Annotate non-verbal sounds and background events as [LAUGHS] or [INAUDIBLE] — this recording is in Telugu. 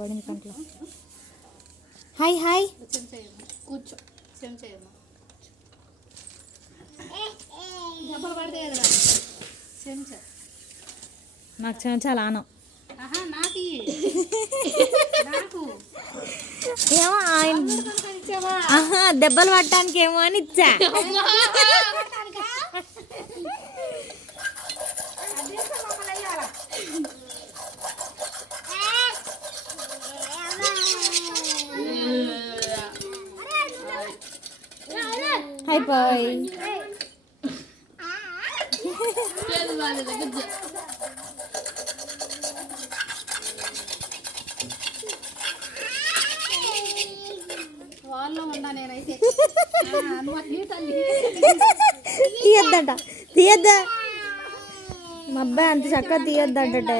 పడింది కంట్లో. Hi hi. కూర్చో. దెబ్బలు పడితే నాకు చాలా ఆనం. నాకు. నాకు. ఏమో ఆయన ఆహా దెబ్బలు పట్టడానికి ఏమో అని ఇచ్చా. [LAUGHS] నీ తల్లి తీయద్దంట. తీయద్దా? మా అబ్బాయి అంత చక్కగా తీయద్దంటే